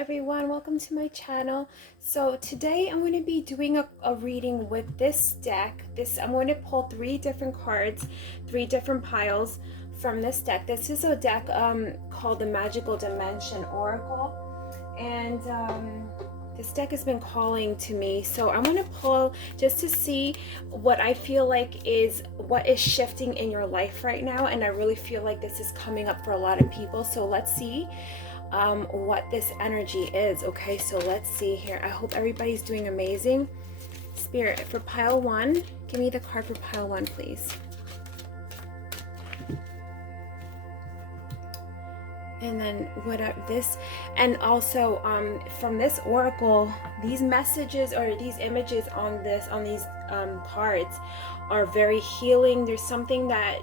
everyone, welcome to my channel. So today I'm going to be doing a reading with this deck. I'm going to pull 3 different cards, 3 different piles from this deck. This is a deck called the Magickal Dimension Oracle, and this deck has been calling to me, so I'm going to pull just to see what I feel like is what is shifting in your life right now, and I really feel like this is coming up for a lot of people. So let's see what this energy is. Okay, so let's see here. I hope everybody's doing amazing. Spirit, for pile 1, give me the card for pile 1, please. And then whatever this, and also from this oracle, these messages or these images on these cards are very healing. There's something that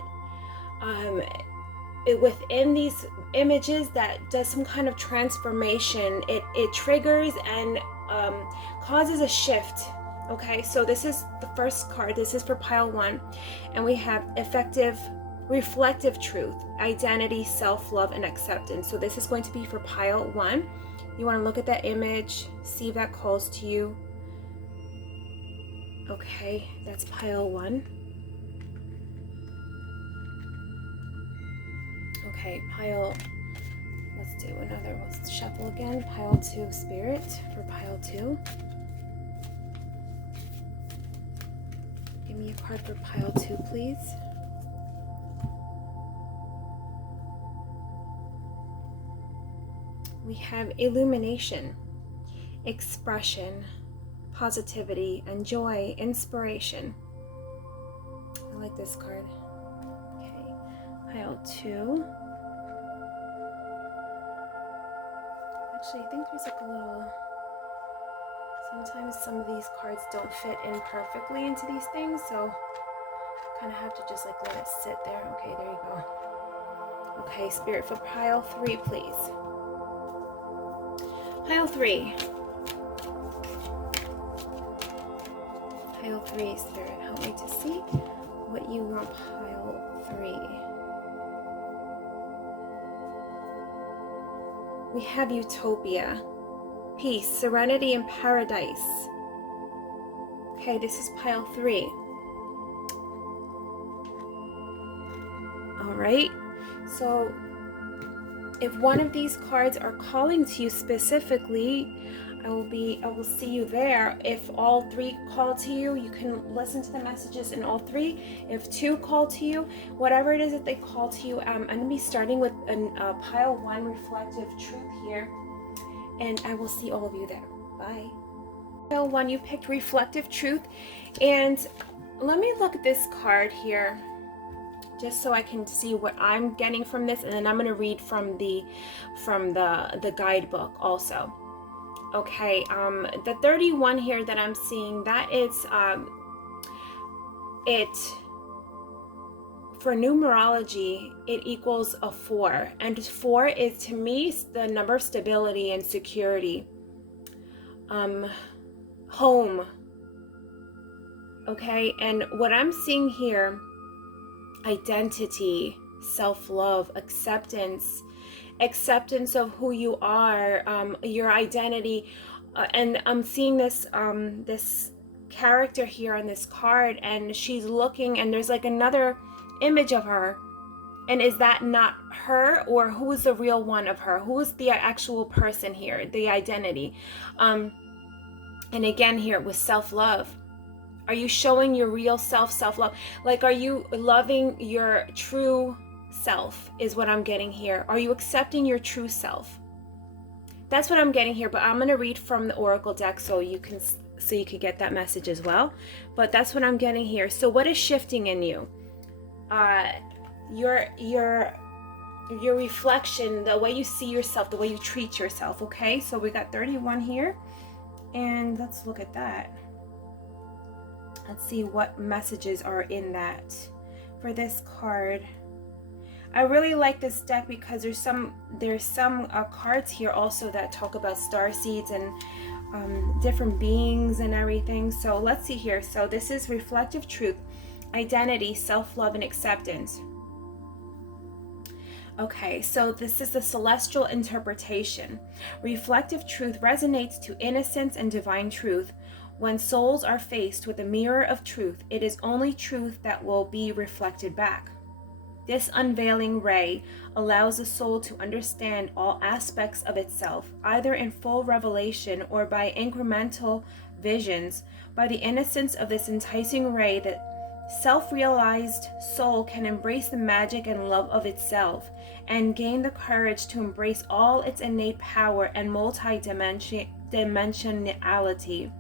within these images that does some kind of transformation. It triggers and causes a shift. Okay, so this is the first card. This is for pile 1, and we have effective reflective truth, identity, self-love, and acceptance. So this is going to be for pile 1. You want to look at that image, see if that calls to you. Okay, that's pile 1. Okay, let's do another, let's shuffle again. Pile 2, Spirit, for pile 2. Give me a card for pile 2, please. We have illumination, expression, positivity, and joy, inspiration. I like this card. Okay, pile 2. Actually, I think there's like a little, sometimes some of these cards don't fit in perfectly into these things, so kind of have to just like let it sit there. Okay, there you go. Okay, Spirit, for pile 3, please. Pile 3. Pile 3, Spirit, help me to see what you want pile 3. We have utopia, peace, serenity, and paradise. Okay, this is pile 3. All right, so if one of these cards are calling to you specifically, I will see you there. If all 3 call to you, you can listen to the messages in all 3. If 2 call to you, whatever it is that they call to you, I'm going to be starting with a pile 1 reflective truth here, and I will see all of you there. Bye. Pile 1, you picked reflective truth, and let me look at this card here, just so I can see what I'm getting from this, and then I'm going to read from the guidebook also. Okay, the 31 here that I'm seeing, that is for numerology, it equals a 4, and 4 is, to me, the number of stability and security. Home. Okay, and what I'm seeing here, identity, self-love, acceptance of who you are, your identity, and I'm seeing this this character here on this card, and she's looking, and there's like another image of her, and is that not her, or who is the real one of her? Who is the actual person here, the identity? And again here with self-love, are you showing your real self-love? Like, are you loving your true self is what I'm getting here. Are you accepting your true self? That's what I'm getting here, but I'm going to read from the Oracle deck so you can get that message as well. But that's what I'm getting here. So what is shifting in you? Your reflection, the way you see yourself, the way you treat yourself. Okay, so we got 31 here, and let's look at that. Let's see what messages are in that for this card. I really like this deck because there's some cards here also that talk about star seeds and different beings and everything. So let's see here. So this is reflective truth, identity, self-love, and acceptance. Okay, so this is the celestial interpretation. Reflective truth resonates to innocence and divine truth. When souls are faced with a mirror of truth, it is only truth that will be reflected back. This unveiling ray allows the soul to understand all aspects of itself, either in full revelation or by incremental visions. By the innocence of this enticing ray, the self-realized soul can embrace the magic and love of itself and gain the courage to embrace all its innate power and multi-dimensionality.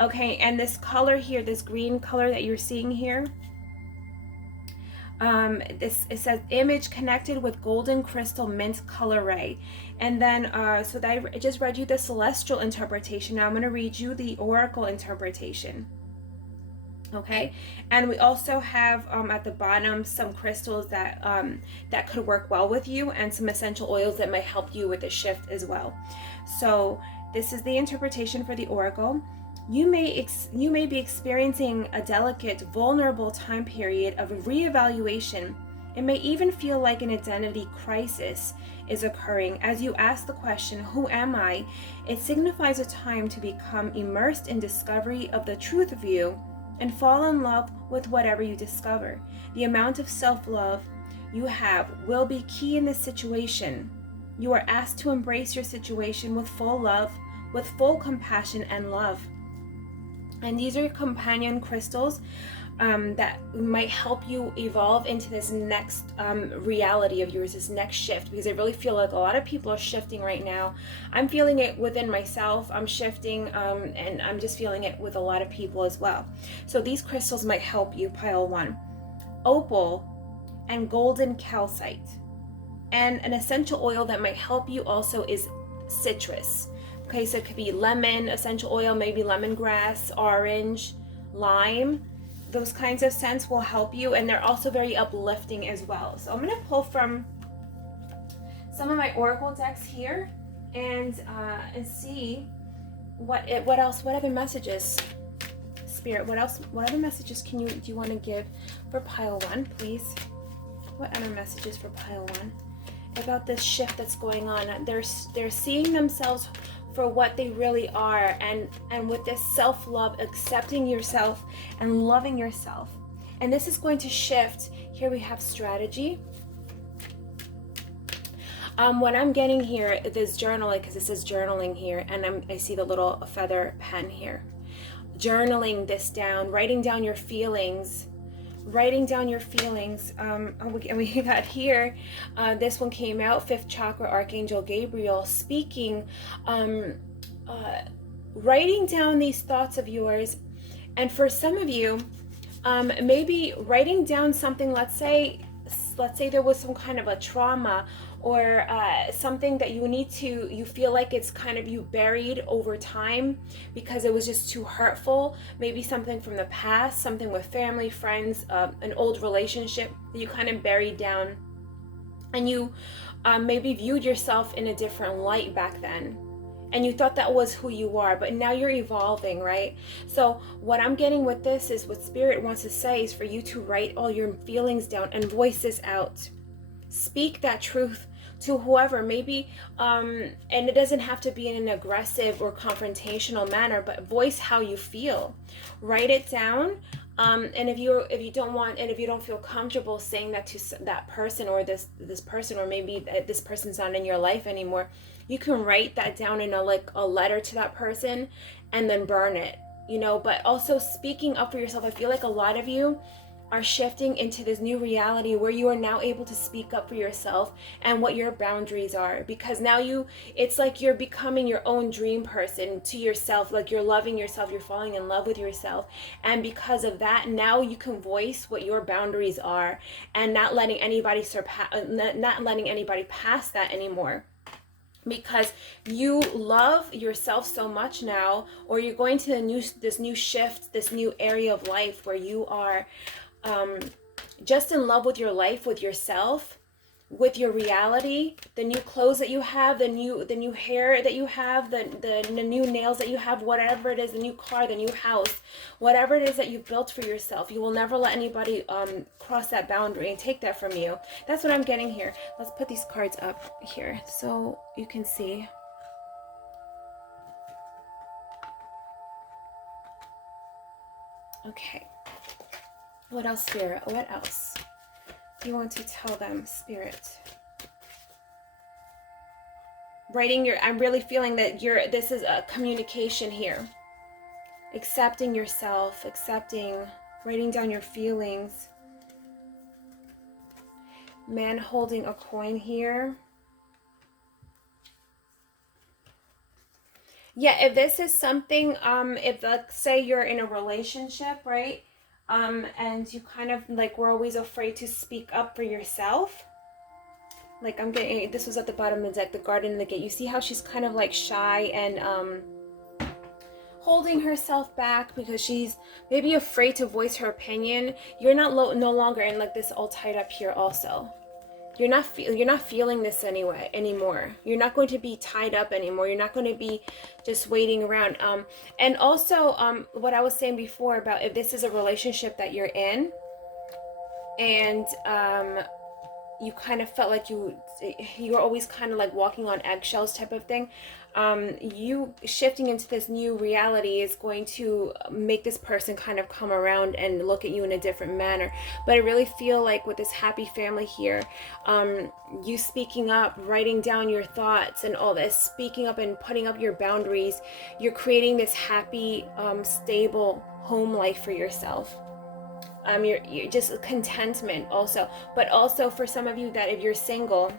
Okay, and this color here, this green color that you're seeing here, it says image connected with golden crystal mint color ray. And then so that I just read you the celestial interpretation. Now I'm going to read you the oracle interpretation. Okay, and we also have at the bottom some crystals that that could work well with you, and some essential oils that might help you with the shift as well. So this is the interpretation for the oracle. You may be experiencing a delicate, vulnerable time period of reevaluation. It may even feel like an identity crisis is occurring as you ask the question, who am I? It signifies a time to become immersed in discovery of the truth of you and fall in love with whatever you discover. The amount of self-love you have will be key in this situation. You are asked to embrace your situation with full love, with full compassion and love. And these are companion crystals that might help you evolve into this next reality of yours, this next shift, because I really feel like a lot of people are shifting right now. I'm feeling it within myself. I'm shifting and I'm just feeling it with a lot of people as well. So these crystals might help you. Pile 1, opal and golden calcite. And an essential oil that might help you also is citrus. Okay, so it could be lemon essential oil, maybe lemongrass, orange, lime. Those kinds of scents will help you, and they're also very uplifting as well. So I'm going to pull from some of my oracle decks here and see what other messages, Spirit, what other messages do you want to give for pile 1, please? What other messages for pile 1 about this shift that's going on? They're seeing themselves for what they really are, and with this self-love, accepting yourself and loving yourself. And this is going to shift. Here we have strategy. What I'm getting here, this journaling, because it says journaling here, and I see the little feather pen here. Journaling this down, writing down your feelings. And we got here, this one came out, 5th chakra, Archangel Gabriel speaking, writing down these thoughts of yours. And for some of you, maybe writing down something, let's say there was some kind of a trauma or something that you feel like it's kind of you buried over time because it was just too hurtful. Maybe something from the past, something with family, friends, an old relationship that you kind of buried down, and you maybe viewed yourself in a different light back then, and you thought that was who you are, but now you're evolving, right? So what I'm getting with this is, what Spirit wants to say is for you to write all your feelings down and voice this out. Speak that truth to whoever, maybe, and it doesn't have to be in an aggressive or confrontational manner, but voice how you feel. Write it down, and if you don't feel comfortable saying that to that person, or this person, or maybe this person's not in your life anymore, you can write that down in a letter to that person and then burn it, but also speaking up for yourself. I feel like a lot of you are shifting into this new reality where you are now able to speak up for yourself and what your boundaries are, because now it's like you're becoming your own dream person to yourself, like you're loving yourself, you're falling in love with yourself, and because of that, now you can voice what your boundaries are and not letting anybody pass that anymore, because you love yourself so much now, or you're going to this new shift, this new area of life where you are just in love with your life, with yourself, with your reality, the new clothes that you have, the new hair that you have, the new nails that you have, whatever it is, the new car, the new house, whatever it is that you've built for yourself. You will never let anybody cross that boundary and take that from you. That's what I'm getting here. Let's put these cards up here so you can see. Okay. What else, Spirit? What else do you want to tell them, Spirit? I'm really feeling that this is a communication here. Accepting yourself, writing down your feelings. Man holding a coin here. Yeah, if this is something, if let's say you're in a relationship, right? And you kind of like, we're always afraid to speak up for yourself. Like I'm getting, this was at the bottom of the deck, the Garden and the Gate. You see how she's kind of like shy and holding herself back because she's maybe afraid to voice her opinion. You're no longer in like this all tied up here also. You're not feeling this anymore. You're not going to be tied up anymore. You're not going to be just waiting around. And also what I was saying before about if this is a relationship that you're in and you kind of felt like you're always kind of like walking on eggshells type of thing. You shifting into this new reality is going to make this person kind of come around and look at you in a different manner. But I really feel like with this happy family here, you speaking up, writing down your thoughts and all this, speaking up and putting up your boundaries, you're creating this happy, stable home life for yourself. You're just contentment also, but also for some of you that if you're single,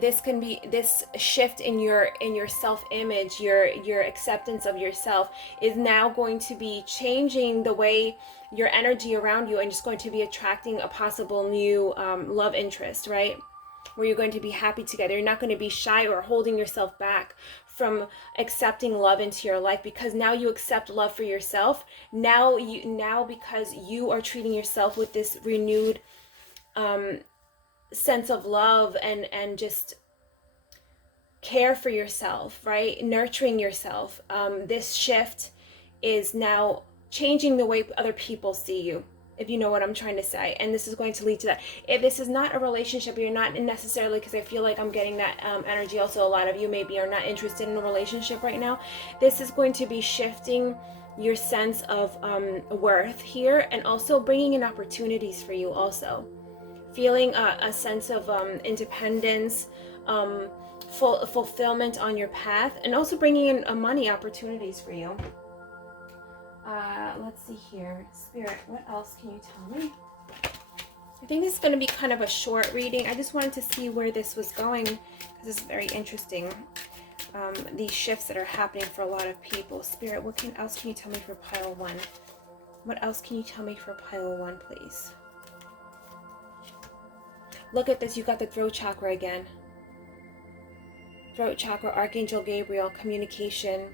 this can be this shift in your self-image, your acceptance of yourself is now going to be changing the way your energy around you and just going to be attracting a possible new love interest, right? Where you're going to be happy together. You're not going to be shy or holding yourself back from accepting love into your life because now you accept love for yourself. Now because you are treating yourself with this renewed sense of love and just care for yourself, right? Nurturing yourself. This shift is now changing the way other people see you, if you know what I'm trying to say. And this is going to lead to that. If this is not a relationship, you're not necessarily, because I feel like I'm getting that energy also, a lot of you maybe are not interested in a relationship right now. This is going to be shifting your sense of worth here and also bringing in opportunities for you also. Feeling a sense of independence, fulfillment on your path, and also bringing in money opportunities for you. Let's see here. Spirit, what else can you tell me? I think this is going to be kind of a short reading. I just wanted to see where this was going because it's very interesting. These shifts that are happening for a lot of people. Spirit, what else can you tell me for pile 1? What else can you tell me for pile 1, please? Look at this. You got the throat chakra again. Throat chakra, Archangel Gabriel, communication.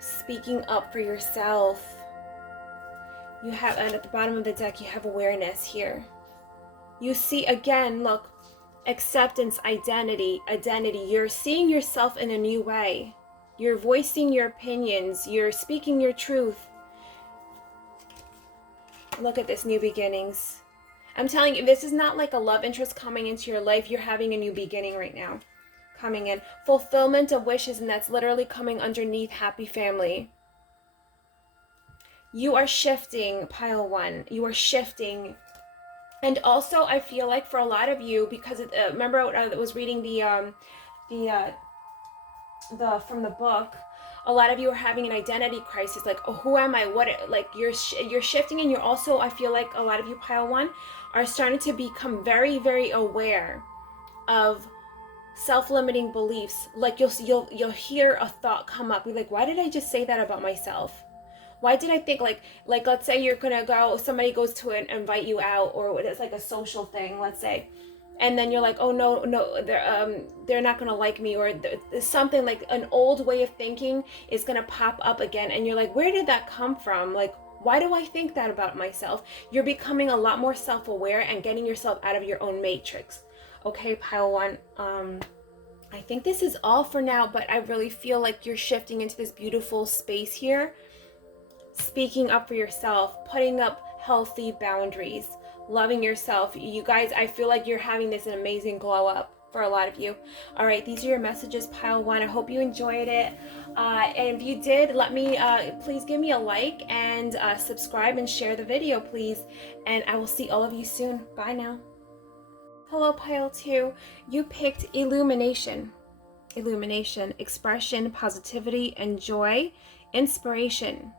Speaking up for yourself. You have, and at the bottom of the deck, you have awareness here. You see, again, look, acceptance, identity. You're seeing yourself in a new way. You're voicing your opinions. You're speaking your truth. Look at this, new beginnings. I'm telling you, this is not like a love interest coming into your life. You're having a new beginning right now. Coming in. Fulfillment of wishes, and that's literally coming underneath happy family. You are shifting, pile 1. You are shifting. And also, I feel like for a lot of you, because remember I was reading from the book, a lot of you are having an identity crisis, like, oh, who am I? What? Like you're shifting, and you're also, I feel like a lot of you, pile 1, are starting to become very, very aware of self-limiting beliefs. Like you'll hear a thought come up. You're like, why did I just say that about myself? Why did I think like let's say you're gonna go, somebody goes to invite you out, or it's like a social thing, let's say, and then you're like, oh no, they're not gonna like me, or something, like an old way of thinking is gonna pop up again, and you're like, where did that come from? Like, Why do I think that about myself? You're becoming a lot more self-aware and getting yourself out of your own matrix. Okay, pile one. I think this is all for now, but I really feel like you're shifting into this beautiful space here. Speaking up for yourself, putting up healthy boundaries, loving yourself. You guys, I feel like you're having this amazing glow up for a lot of you. All right, these are your messages, pile one. I hope you enjoyed it. And if you did, let me, please give me a like and subscribe and share the video, please. And I will see all of you soon. Bye now. Hello, pile two. You picked illumination. Illumination, expression, positivity, and joy, inspiration.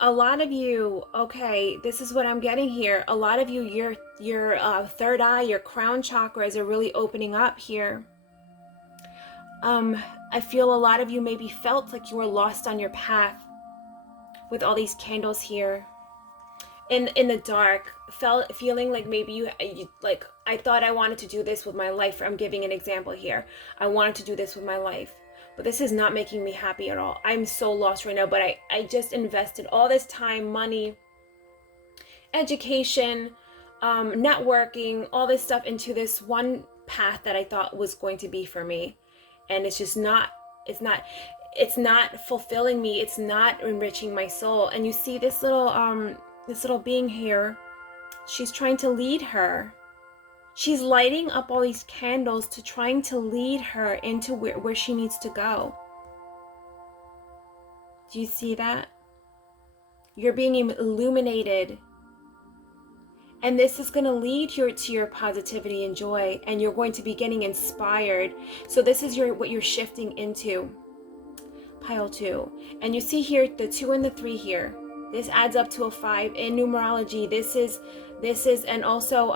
A lot of you, okay, this is what I'm getting here. A lot of you, your third eye, your crown chakras are really opening up here. I feel a lot of you maybe felt like you were lost on your path with all these candles here in the dark, feeling like maybe you like, I thought I wanted to do this with my life. I'm giving an example here. I wanted to do this with my life, but this is not making me happy at all. I'm so lost right now, but I just invested all this time, money, education, networking, all this stuff into this one path that I thought was going to be for me. And it's just not, it's not fulfilling me. It's not enriching my soul. And you see this little being here, she's trying to lead her. She's lighting up all these candles to trying to lead her into where she needs to go. Do you see that? You're being illuminated. And this is going to lead you to your positivity and joy, and you're going to be getting inspired. So this is what you're shifting into. Pile two. And you see here the 2 and the 3 here. This adds up to a 5 in numerology. This is, and also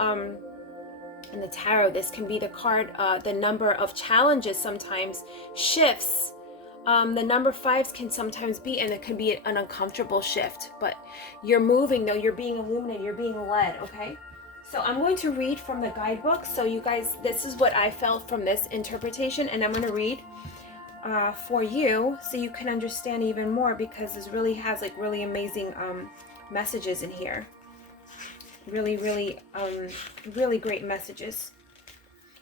in the tarot, this can be the card, the number of challenges sometimes shifts. The number 5s can sometimes be, and it can be an uncomfortable shift, but you're moving though, you're being illuminated, you're being led, okay? So I'm going to read from the guidebook. So you guys, this is what I felt from this interpretation, and I'm going to read for you so you can understand even more, because this really has like really amazing messages in here. Really great messages.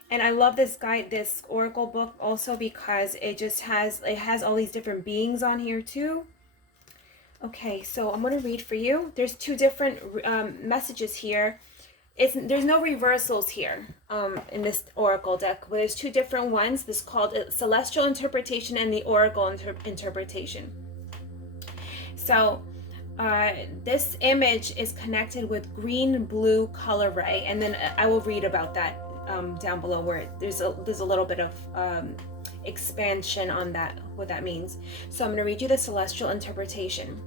And I love this this oracle book also because it has all these different beings on here too. Okay, so I'm going to read for you. There's 2 different messages here. There's no reversals here in this oracle deck, but there's 2 different ones. This is called celestial interpretation and the oracle interpretation. So this image is connected with green-blue color ray, and then I will read about that down below, where there's a little bit of expansion on that, what that means. So I'm going to read you the celestial interpretation.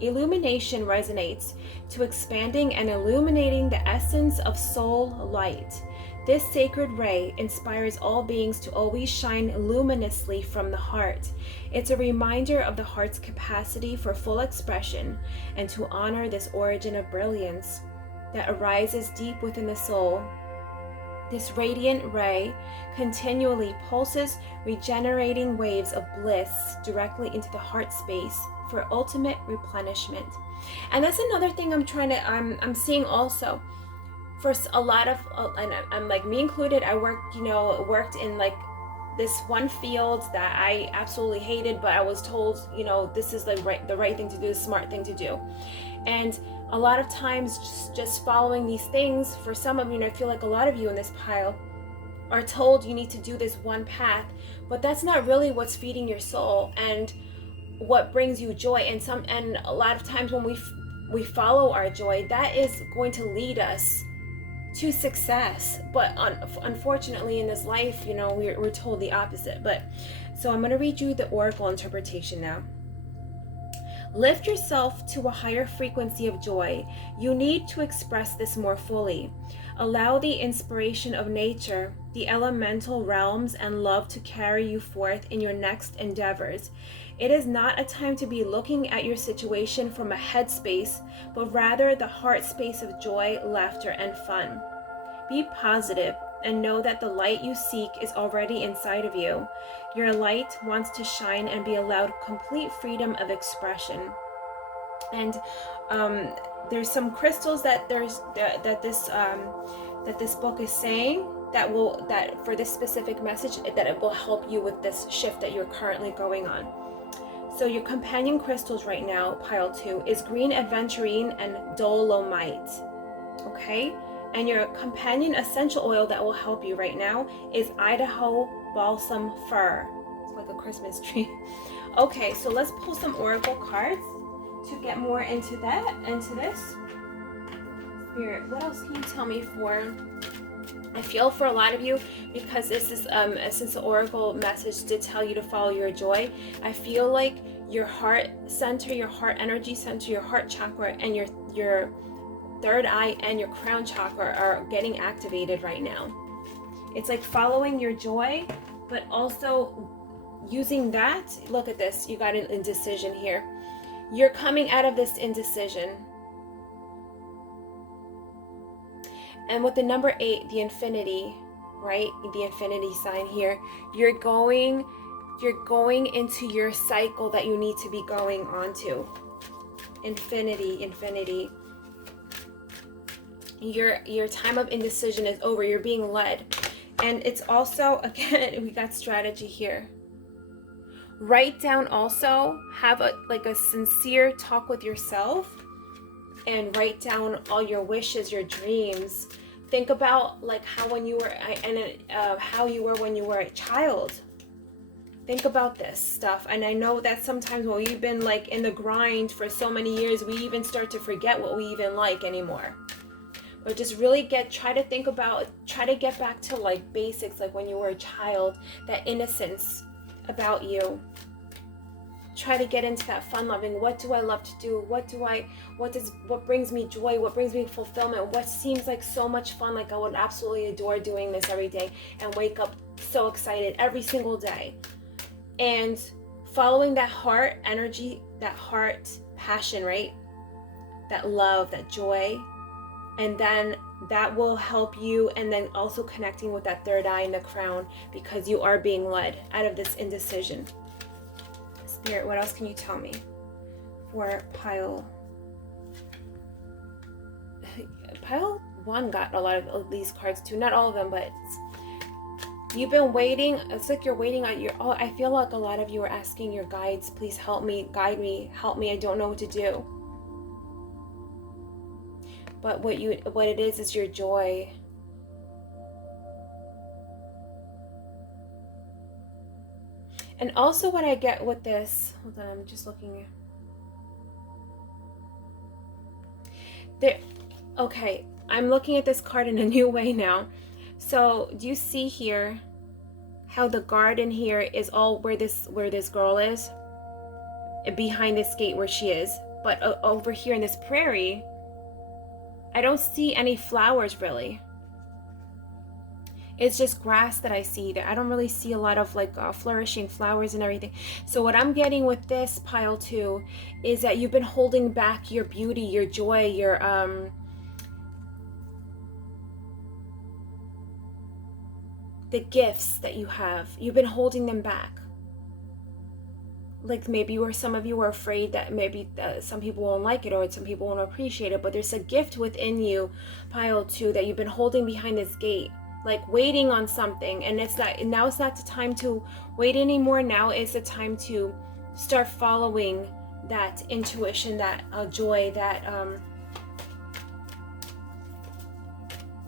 Illumination resonates to expanding and illuminating the essence of soul light. This sacred ray inspires all beings to always shine luminously from the heart. It's a reminder of the heart's capacity for full expression and to honor this origin of brilliance that arises deep within the soul. This radiant ray continually pulses regenerating waves of bliss directly into the heart space for ultimate replenishment. And that's another thing I'm seeing also. For a lot of, and I'm like me included, I worked in like this one field that I absolutely hated, but I was told, this is the right thing to do, the smart thing to do. And a lot of times just following these things, for some of you, and I feel like a lot of you in this pile, are told you need to do this one path, but that's not really what's feeding your soul and what brings you joy. And a lot of times when we follow our joy, that is going to lead us to success. But unfortunately in this life, we're told the opposite. But so I'm going to read you the oracle interpretation now. Lift yourself to a higher frequency of joy. You need to express this more fully. Allow the inspiration of nature, the elemental realms, and love to carry you forth in your next endeavors. It is not a time to be looking at your situation from a head space, but rather the heart space of joy, laughter, and fun. Be positive and know that the light you seek is already inside of you. Your light wants to shine and be allowed complete freedom of expression. And there's some crystals that this book is saying that for this specific message, that it will help you with this shift that you're currently going on. So your companion crystals right now, pile 2, is green aventurine and dolomite. Okay? And your companion essential oil that will help you right now is Idaho balsam fir. It's like a Christmas tree. Okay, so let's pull some oracle cards to get more into this. Spirit, what else can you tell me for? I feel for a lot of you, because this is since the oracle message did tell you to follow your joy, I feel like your heart center, your heart energy center, your heart chakra, and your third eye and your crown chakra are getting activated right now. It's like following your joy, but also using that. Look at this, you got an indecision here. You're coming out of this indecision. And with the number 8, the infinity, right? The infinity sign here. You're going into your cycle that you need to be going on to. Infinity. Your time of indecision is over. You're being led. And it's also, again, we got strategy here. Write down also, have a sincere talk with yourself, and write down all your wishes, your dreams. Think about how when you were how you were when you were a child. Think about this stuff. And I know that sometimes when we've been in the grind for so many years, we even start to forget what we even like anymore. But just really try to get back to basics, like when you were a child, that innocence about you. Try to get into that fun loving. What do I love to do? What brings me joy? What brings me fulfillment? What seems like so much fun? Like I would absolutely adore doing this every day and wake up so excited every single day. And following that heart energy, that heart passion, right? That love, that joy. And then that will help you, and then also connecting with that third eye and the crown, because you are being led out of this indecision. Spirit, what else can you tell me for pile 1 got a lot of these cards too, not all of them, but you've been waiting. It's like you're waiting on I feel like a lot of you are asking your guides, please help me, guide me, help me, I don't know what to do. But what it is your joy. And also what I get with this, hold on, I'm just looking there. Okay, I'm looking at this card in a new way now. So do you see here how the garden here is all where this girl is? Behind this gate where she is. But over here in this prairie, I don't see any flowers really. It's just grass that I see there. I don't really see a lot of flourishing flowers and everything. So what I'm getting with this pile 2 is that you've been holding back your beauty, your joy, your the gifts that you have. You've been holding them back. Maybe some of you are afraid that maybe some people won't like it, or some people won't appreciate it, but there's a gift within you, pile 2, that you've been holding behind this gate, waiting on something. And now it's not the time to wait anymore. Now is the time to start following that intuition, that joy, that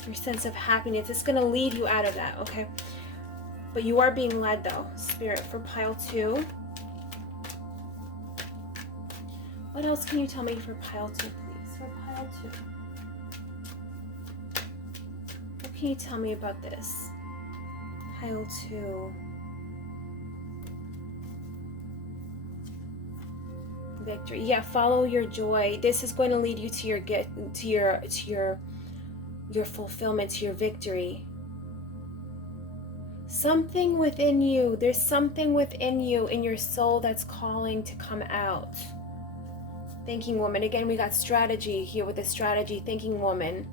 your sense of happiness. It's going to lead you out of that, okay? But you are being led though, Spirit, for pile 2. What else can you tell me for pile 2, please? For pile 2. What can you tell me about this? Pile 2. Victory. Yeah, follow your joy. This is going to lead you to your fulfillment, to your victory. Something within you. There's something within you, in your soul, that's calling to come out. Thinking woman. Again, we got strategy here with the strategy, thinking woman.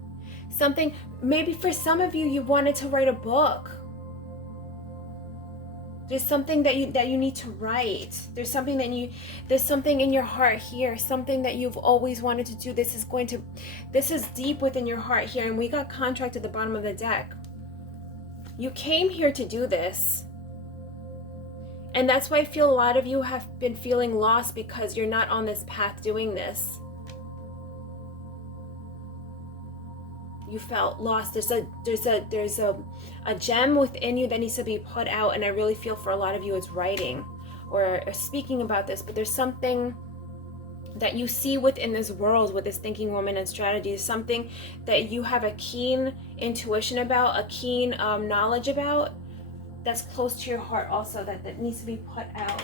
Something, maybe for some of you, you wanted to write a book. There's something that you need to write. There's something in your heart here, something that you've always wanted to do. This is deep within your heart here. And we got contract at the bottom of the deck. You came here to do this. And that's why I feel a lot of you have been feeling lost, because you're not on this path doing this. You felt lost. There's a gem within you that needs to be put out, and I really feel for a lot of you it's writing or speaking about this. But there's something that you see within this world with this thinking woman and strategy, something that you have a keen intuition about, a keen knowledge about, that's close to your heart also, that needs to be put out.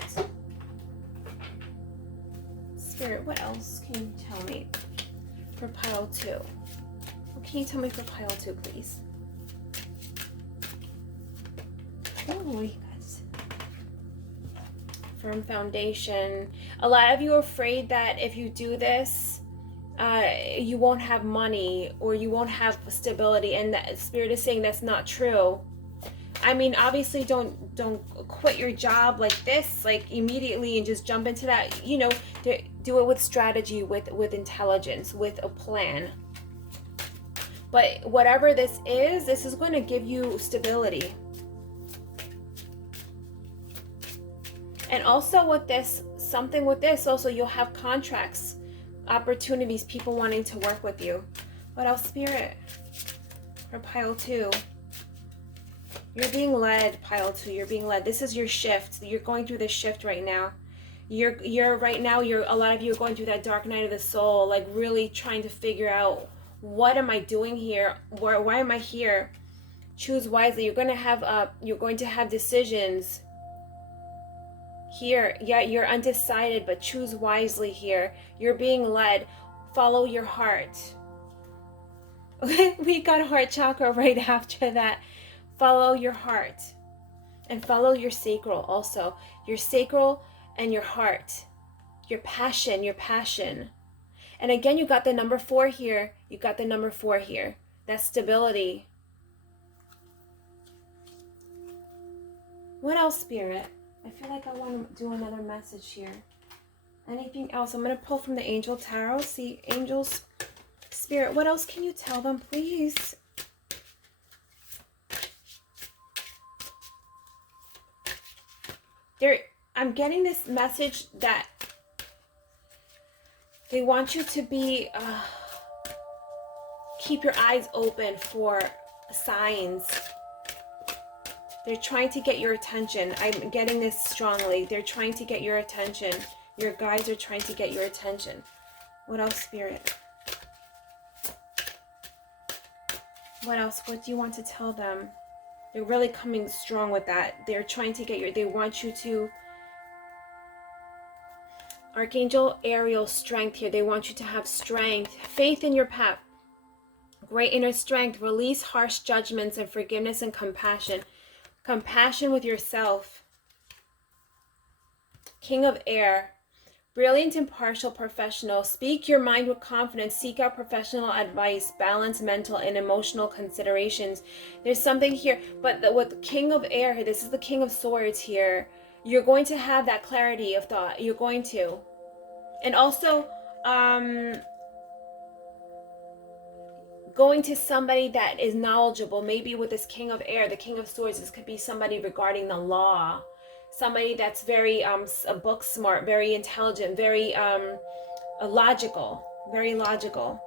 Spirit, what else can you tell me for pile 2? What can you tell me for pile 2, please? Oh, you guys. Firm foundation. A lot of you are afraid that if you do this, you won't have money or you won't have stability, and that Spirit is saying that's not true. I mean, obviously don't quit your job like this, like immediately, and just jump into that. You know, do it with strategy, with intelligence, with a plan. But whatever this is going to give you stability. And also with this, something with this, also you'll have contracts, opportunities, people wanting to work with you. What else, Spirit? For pile 2. You're being led, pile 2. You're being led. This is your shift. You're going through this shift right now. You're right now, a lot of you are going through that dark night of the soul, like really trying to figure out, what am I doing here? Why am I here? Choose wisely. You're going to have decisions here. Yeah, you're undecided, but choose wisely here. You're being led. Follow your heart. We got heart chakra right after that. Follow your heart. And follow your sacral also. Your sacral and your heart. Your passion. And again, you got the number 4 here. You got the number 4 here. That's stability. What else, Spirit? I feel like I want to do another message here. Anything else? I'm going to pull from the Angel Tarot. See, angels, Spirit, what else can you tell them, please? I'm getting this message that they want you to be, keep your eyes open for signs. They're trying to get your attention. I'm getting this strongly. They're trying to get your attention. Your guides are trying to get your attention. What else, Spirit? What else? What do you want to tell them? They're really coming strong with that. They're trying to get they want you to, Archangel Ariel, strength here. They want you to have strength, faith in your path, great inner strength, release harsh judgments and forgiveness and compassion. Compassion with yourself. King of Air, brilliant, impartial, professional. Speak your mind with confidence. Seek out professional advice. Balance mental and emotional considerations. There's something here, but with King of Air, this is the King of Swords here. You're going to have that clarity of thought. You're going to. And also, going to somebody that is knowledgeable. Maybe with this King of Air, the King of Swords, this could be somebody regarding the law. Somebody that's very book smart, very intelligent, very logical, very logical.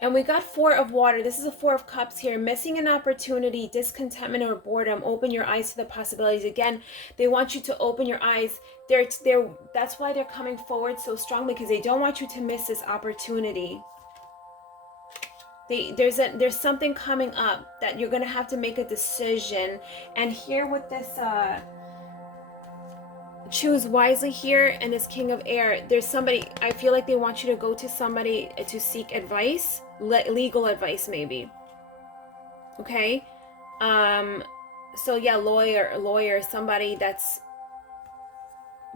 And we got 4 of water. This is a 4 of cups here. Missing an opportunity, discontentment, or boredom. Open your eyes to the possibilities. Again, they want you to open your eyes. That's why they're coming forward so strongly, because they don't want you to miss this opportunity. There's something coming up that you're going to have to make a decision. And here with this choose wisely here, and this King of Air, there's somebody, I feel like they want you to go to somebody to seek advice, legal advice maybe. Okay? So yeah, lawyer, somebody that's,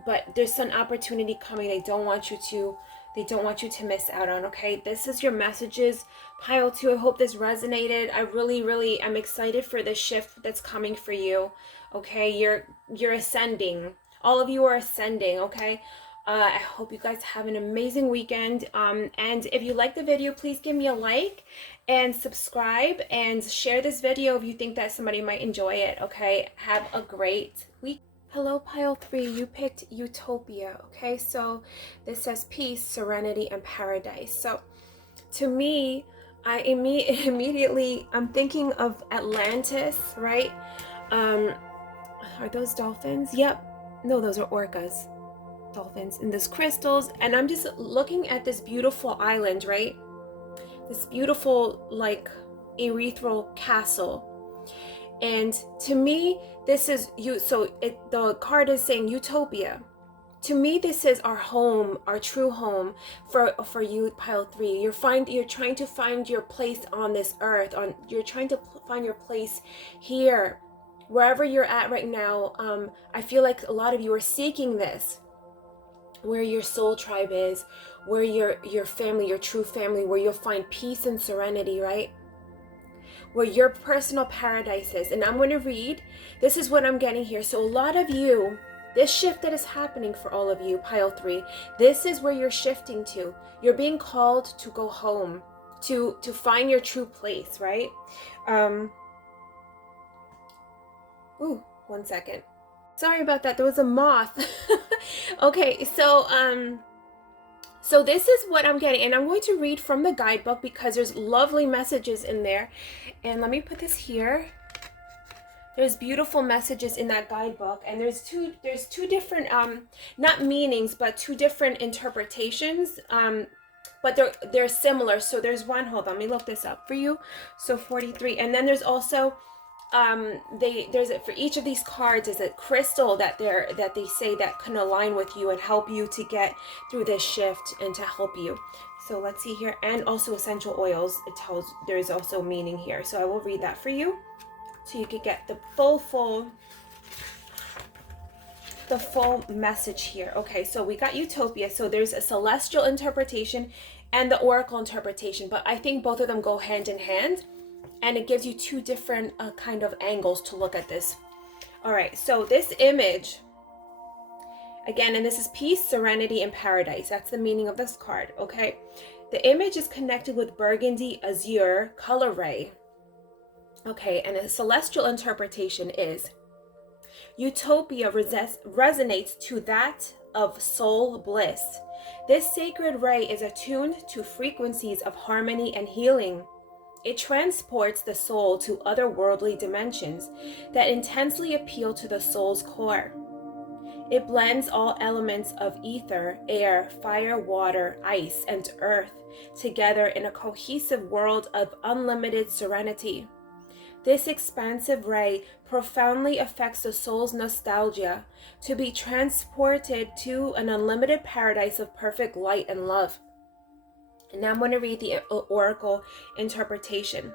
but there's some opportunity coming. They don't want you to they don't want you to miss out on, okay? This is your messages, pile 2. I hope this resonated. I really am excited for the shift that's coming for you, okay? You're ascending. All of you are ascending, okay? I hope you guys have an amazing weekend. And if you like the video, please give me a like and subscribe and share this video if you think that somebody might enjoy it, okay? Have a great week. Hello, pile 3. You picked Utopia, okay? So this says peace, serenity, and paradise. So to me, I immediately, I'm thinking of Atlantis, right? Are those dolphins? Yep. No, those are orcas. Dolphins and this crystals, and I'm just looking at this beautiful island, right? This beautiful like ethereal castle, and to me this is you. So the card is saying Utopia. To me, this is our home, our true home for you, pile 3. You're trying to find your place on this earth. You're trying to find your place here, wherever you're at right now. I feel like a lot of you are seeking this, where your soul tribe is, where your family, your true family, where you'll find peace and serenity, right? Where your personal paradise is. And I'm going to read, this is what I'm getting here. So a lot of you, this shift that is happening for all of you, pile 3, this is where you're shifting to. You're being called to go home, to find your true place, right? Ooh, 1 second. Sorry about that. There was a moth. Okay, so this is what I'm getting, and I'm going to read from the guidebook because there's lovely messages in there. And let me put this here. There's beautiful messages in that guidebook, and there's two different not meanings, but 2 different interpretations. But they're similar. So there's one, hold on, let me look this up for you. So 43, and then there's also for each of these cards is a crystal that they say that can align with you and help you to get through this shift and to help you. So let's see here, and also essential oils. It tells there's also meaning here. So I will read that for you, so you could get the full message here. Okay, so we got Utopia. So there's a celestial interpretation and the oracle interpretation, but I think both of them go hand in hand. And it gives you 2 different kind of angles to look at this. All right, so this image, again, and this is peace, serenity, and paradise. That's the meaning of this card, okay? The image is connected with burgundy azure color ray. Okay, and a celestial interpretation is Utopia resonates to that of soul bliss. This sacred ray is attuned to frequencies of harmony and healing. It transports the soul to otherworldly dimensions that intensely appeal to the soul's core. It blends all elements of ether, air, fire, water, ice, and earth together in a cohesive world of unlimited serenity. This expansive ray profoundly affects the soul's nostalgia to be transported to an unlimited paradise of perfect light and love. And now I'm going to read the oracle interpretation.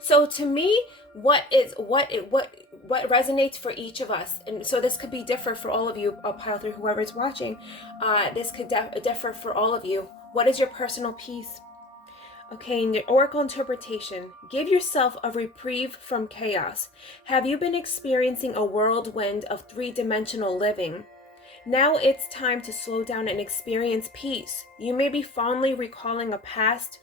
So to me, what resonates for each of us, and so this could be different for all of you, pile 3, whoever is watching. This could differ for all of you. What is your personal peace? Okay, in the oracle interpretation, give yourself a reprieve from chaos. Have you been experiencing a whirlwind of 3-dimensional living? Now it's time to slow down and experience peace. You may be fondly recalling a past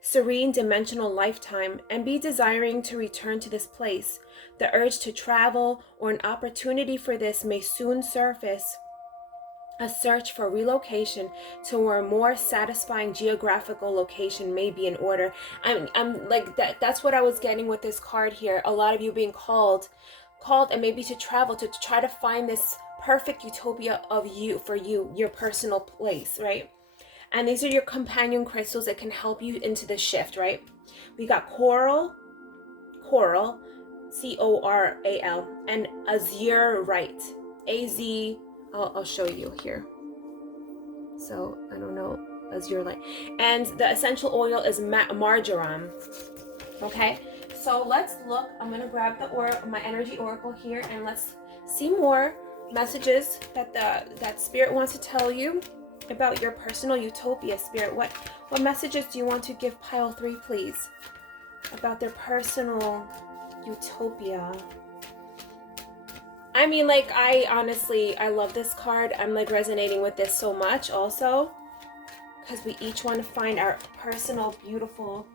serene dimensional lifetime and be desiring to return to this place. The urge to travel or an opportunity for this may soon surface. A search for relocation to a more satisfying geographical location may be in order. I'm like that. That's what I was getting with this card here. A lot of you being called and maybe to travel to try to find this perfect utopia of you, for you, your personal place, right? And these are your companion crystals that can help you into this shift, right? We got coral, Coral, and azurite, I'll show you here. So I don't know, azurite, and the essential oil is marjoram. Okay, so let's look. I'm gonna grab my energy oracle here, and let's see more messages that that spirit wants to tell you. about your personal utopia, Spirit. What messages do you want to give pile 3, please, about their personal utopia? I mean, like, I love this card. I'm like resonating with this so much also, because we each want to find our personal beautiful.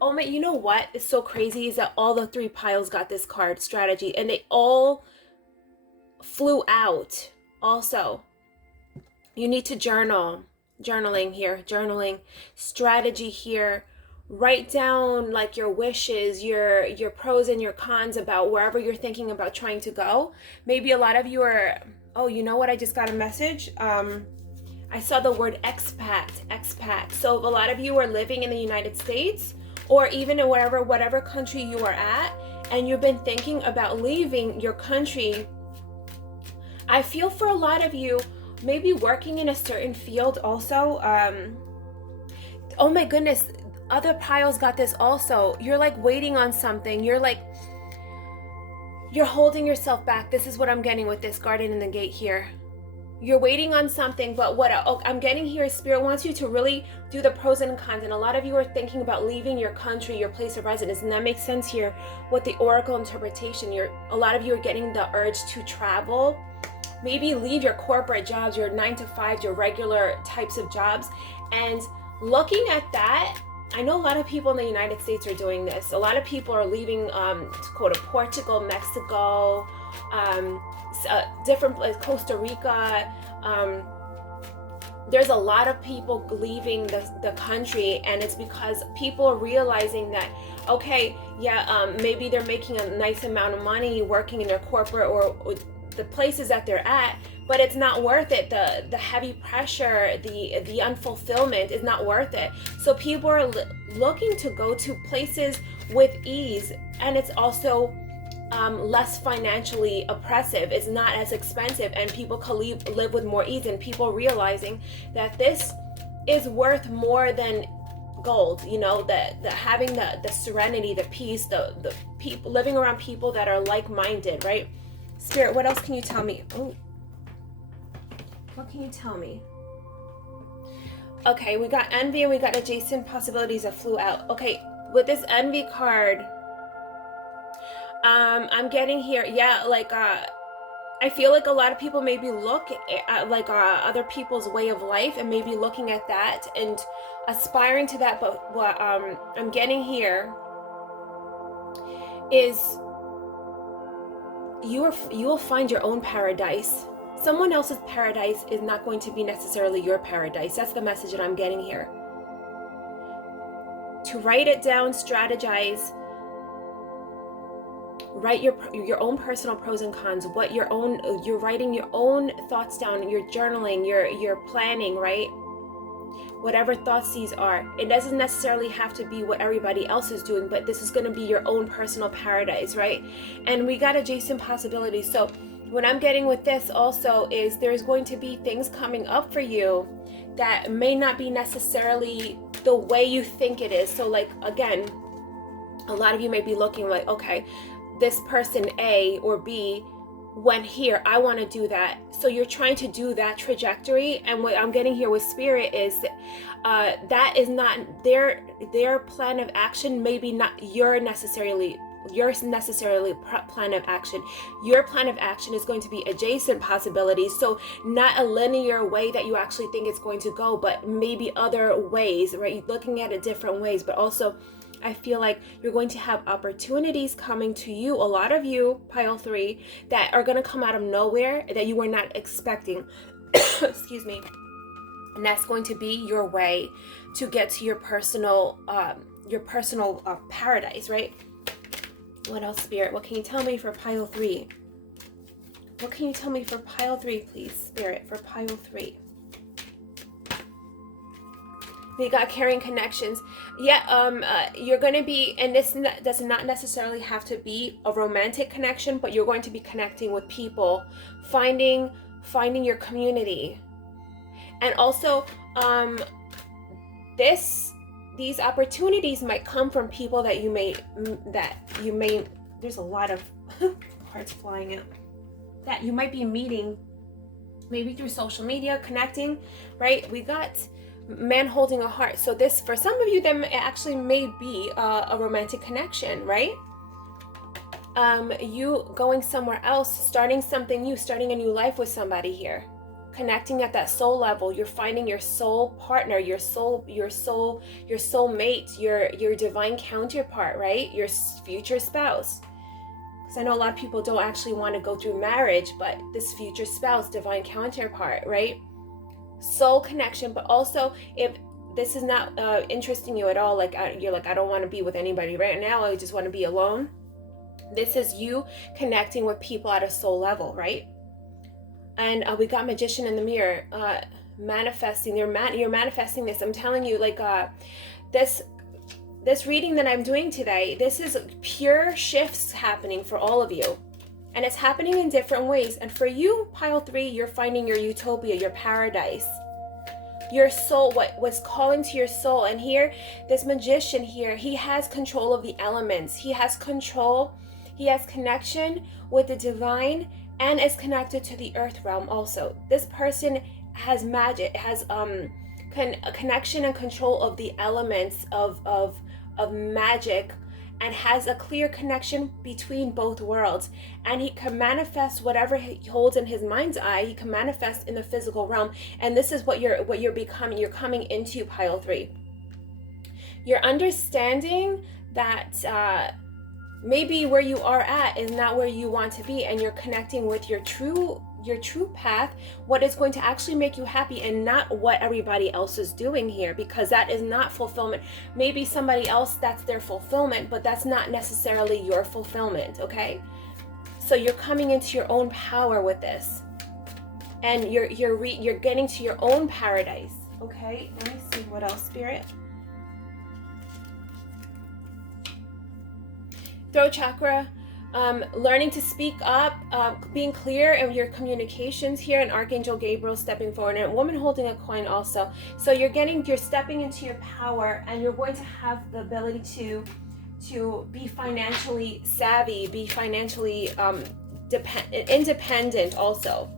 Oh my, you know what is so crazy is that all the 3 piles got this card, strategy, and they all flew out also. You need to journaling here, journaling, strategy here. Write down like your wishes, your pros and your cons about wherever you're thinking about trying to go. Maybe a lot of you are, oh, you know what? I just got a message. I saw the word expat. So if a lot of you are living in the United States or even in whatever country you are at, and you've been thinking about leaving your country, I feel for a lot of you, maybe working in a certain field also. Oh my goodness. Other piles got this also. You're like waiting on something. You're holding yourself back. This is what I'm getting with this garden in the gate here. You're waiting on something, but what I'm getting here is Spirit wants you to really do the pros and cons. And a lot of you are thinking about leaving your country, your place of residence. And that makes sense here with the oracle interpretation. A lot of you are getting the urge to travel. Maybe leave your corporate jobs, your 9 to 5, your regular types of jobs. And looking at that, I know a lot of people in the United States are doing this. A lot of people are leaving to go to Portugal, Mexico, different places, Costa Rica. There's a lot of people leaving the country, and it's because people are realizing that, okay, yeah, maybe they're making a nice amount of money working in their corporate or the places that they're at, but it's not worth it. The heavy pressure, the unfulfillment is not worth it. So people are looking to go to places with ease, and it's also less financially oppressive. It's not as expensive, and people can live with more ease, and people realizing that this is worth more than gold. You know, the having the serenity, the peace, the people living around people that are like-minded, right? Spirit, what else can you tell me? Oh, what can you tell me? Okay, we got envy and we got adjacent possibilities that flew out. Okay, with this envy card, I'm getting here, yeah, like I feel like a lot of people maybe look at like other people's way of life and maybe looking at that and aspiring to that, but what I'm getting here is you will find your own paradise. Someone else's paradise is not going to be necessarily your paradise. That's the message that I'm getting here. To write it down, strategize, write your own personal pros and cons, you're writing your own thoughts down, you're journaling, you're planning, right? Whatever thoughts these are, it doesn't necessarily have to be what everybody else is doing, but this is going to be your own personal paradise, right? And we got adjacent possibilities. So what I'm getting with this also is there's going to be things coming up for you that may not be necessarily the way you think it is. So like, again, a lot of you may be looking like, okay, this person A or B went here, I want to do that. So you're trying to do that trajectory, and what I'm getting here with Spirit is that is not their plan of action, maybe not your necessarily plan of action. Your plan of action is going to be adjacent possibilities, so not a linear way that you actually think it's going to go, but maybe other ways, right? You're looking at it different ways, but also I feel like you're going to have opportunities coming to you, a lot of you, pile 3, that are going to come out of nowhere that you were not expecting. Excuse me. And that's going to be your way to get to your personal paradise, right? What else, Spirit? What can you tell me for pile 3? What can you tell me for pile 3, please, Spirit, for pile 3? We got carrying connections. Yeah, you're going to be, and this does not necessarily have to be a romantic connection, but you're going to be connecting with people, finding your community. And also, these opportunities might come from people that you may, there's a lot of cards flying out, that you might be meeting maybe through social media, connecting, right? We got man holding a heart. So this, for some of you, that actually may be a romantic connection, right? You going somewhere else, starting something new, starting a new life with somebody here, connecting at that soul level. You're finding your soul partner, your soulmate, your divine counterpart, right? Your future spouse. Because I know a lot of people don't actually want to go through marriage, but this future spouse, divine counterpart, right? Soul connection. But also, if this is not interesting you at all, like you're like, I don't want to be with anybody right now, I just want to be alone. This is you connecting with people at a soul level, right? And we got Magician in the mirror, manifesting. You're manifesting this. I'm telling you, like this reading that I'm doing today, this is pure shifts happening for all of you. And it's happening in different ways. And for you, pile 3, you're finding your utopia, your paradise. Your soul, what was calling to your soul. And here, this Magician here, he has control of the elements. He has control. He has connection with the divine and is connected to the earth realm also. This person has magic, has a connection and control of the elements of magic, and has a clear connection between both worlds. And he can manifest whatever he holds in his mind's eye. He can manifest in the physical realm. And this is what you're becoming. You're coming into pile 3. You're understanding that maybe where you are at is not where you want to be, and you're connecting with your true path, what is going to actually make you happy, and not what everybody else is doing here, because that is not fulfillment. Maybe somebody else, that's their fulfillment, but that's not necessarily your fulfillment, okay? So you're coming into your own power with this, and you're getting to your own paradise, okay? Let me see what else, Spirit. Throat chakra, learning to speak up, being clear in your communications here, and Archangel Gabriel stepping forward, and a woman holding a coin also. So you're stepping into your power, and you're going to have the ability to be financially savvy, be financially independent also.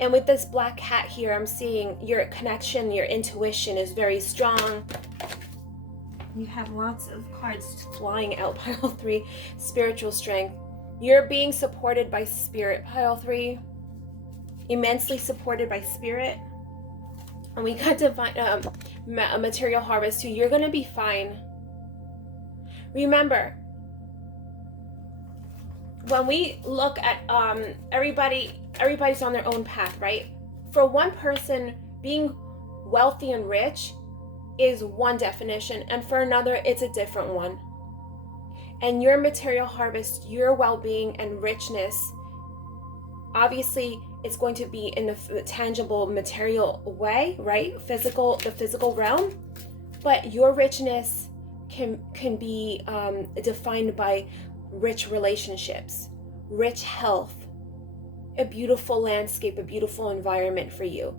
And with this black cat here, I'm seeing your connection, your intuition is very strong. You have lots of cards flying out, pile 3. Spiritual strength. You're being supported by spirit, pile 3. Immensely supported by spirit. And we got divine material harvest too. You're going to be fine. Remember, when we look at everybody's on their own path, right? For one person, being wealthy and rich is one definition, and for another it's a different one. And your material harvest, your well-being and richness, obviously it's going to be in the tangible material way, right? The physical realm. But your richness can be defined by rich relationships, rich health, a beautiful landscape, a beautiful environment for you.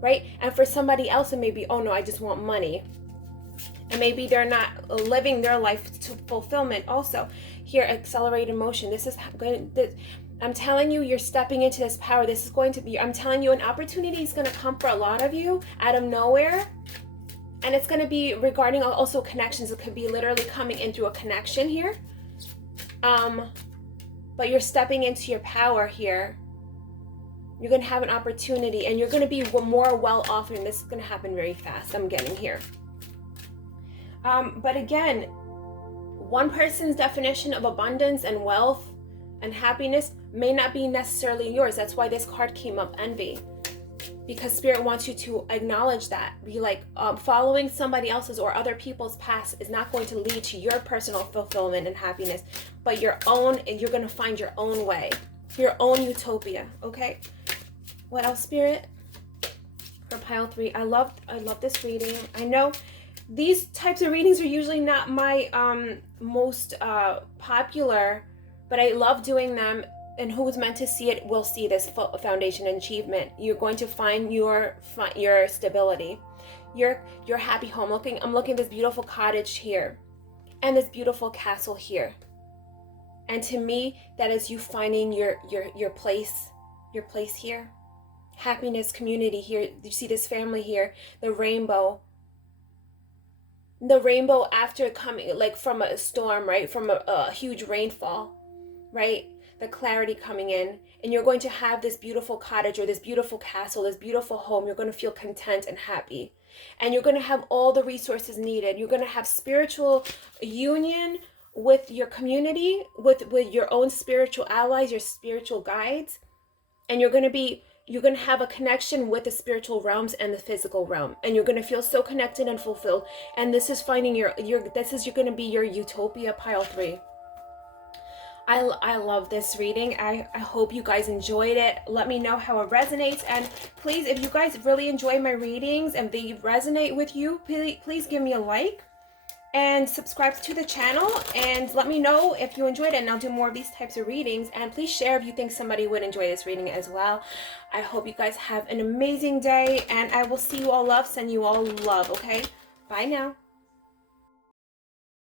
Right? And for somebody else, it may be, oh no, I just want money. And maybe they're not living their life to fulfillment also. Here, accelerated motion. This is going to, I'm telling you, you're stepping into this power. This is going to be, I'm telling you, an opportunity is going to come for a lot of you out of nowhere. And it's going to be regarding also connections. It could be literally coming in through a connection here. But you're stepping into your power here. You're going to have an opportunity, and you're going to be more well-off, and this is going to happen very fast, I'm getting here. But again, one person's definition of abundance and wealth and happiness may not be necessarily yours. That's why this card came up, envy. Because Spirit wants you to acknowledge that. Be like, following somebody else's or other people's paths is not going to lead to your personal fulfillment and happiness, but your own, and you're going to find your own way, your own utopia, okay? What else, Spirit? For pile 3, I love this reading. I know these types of readings are usually not my most popular, but I love doing them. And who's meant to see it will see this foundation and achievement. You're going to find your stability, your happy home. I'm looking at this beautiful cottage here, and this beautiful castle here. And to me, that is you finding your place here. Happiness, community here. You see this family here, the rainbow. The rainbow after coming, like from a storm, right? From a huge rainfall, right? The clarity coming in. And you're going to have this beautiful cottage or this beautiful castle, this beautiful home. You're going to feel content and happy. And you're going to have all the resources needed. You're going to have spiritual union with your community, with your own spiritual allies, your spiritual guides. And you're going to have a connection with the spiritual realms and the physical realm, and you're going to feel so connected and fulfilled. And this is finding you're going to be your utopia, pile 3. I love this reading. I hope you guys enjoyed it. Let me know how it resonates, and please, if you guys really enjoy my readings and they resonate with you, please give me a like and subscribe to the channel, and let me know if you enjoyed it, and I'll do more of these types of readings. And please share if you think somebody would enjoy this reading as well. I hope you guys have an amazing day, and I will see you all love, send you all love, okay? Bye now.